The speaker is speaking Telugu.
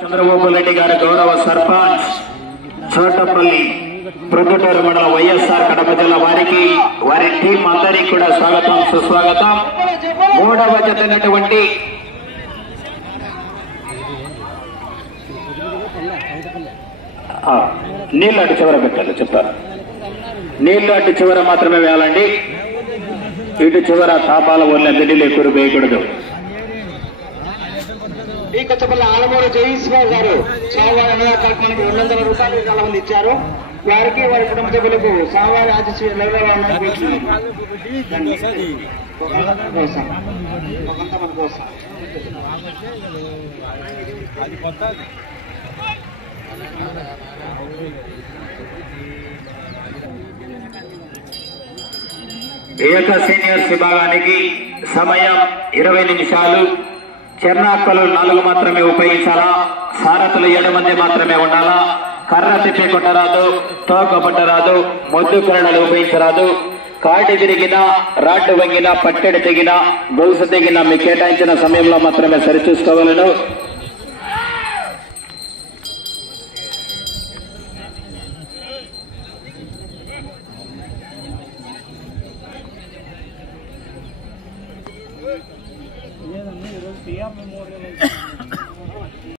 చంద్రబాబు రెడ్డి గారి గౌరవ సర్పంచ్ చోటపల్లి ప్రొద్దుటూరు మండల వైఎస్ఆర్ కడప జిల్లా వారికి వారి టీం అందరికీ కూడా స్వాగతం సుస్వాగతం. మూడవ జతైనటువంటి నీళ్ళు అటు చివర పెట్టాలి చెప్తారు. నీళ్లు అటు చివర మాత్రమే వేయాలండి, ఇటు చివర తాపాల వల్ల గడ్డిలు ఎక్కువ వేయకూడదు. ఈ కొత్తపల్లి ఆలమూరు జయీశ్వర్ గారు స్వామివారి కార్యక్రమానికి 200 రూపాయలు చాలా మంది ఇచ్చారు. వారికి వారి కుటుంబ సభ్యులకు స్వామివారి ఆశీస్సులు కోసం ఏక సీనియర్స్ విభాగానికి సమయం 20 నిమిషాలు. చెర్నాక్కలు 4 మాత్రమే ఉపయోగించాలా, సారథులు 7 మంది మాత్రమే ఉండాలా. కర్ర తిప్పి కొట్టరాదు, తోక పట్టరాదు, మొద్దు కొరడలు ఉపయోగించరాదు. కాటి తిరిగినా, రాడ్డు వంగినా, పట్టెడు తెగినా, గొలుసు తెగినా మీకు కేటాయించిన సమయంలో మాత్రమే సరిచూసుకోవాలను. మెమోరియల్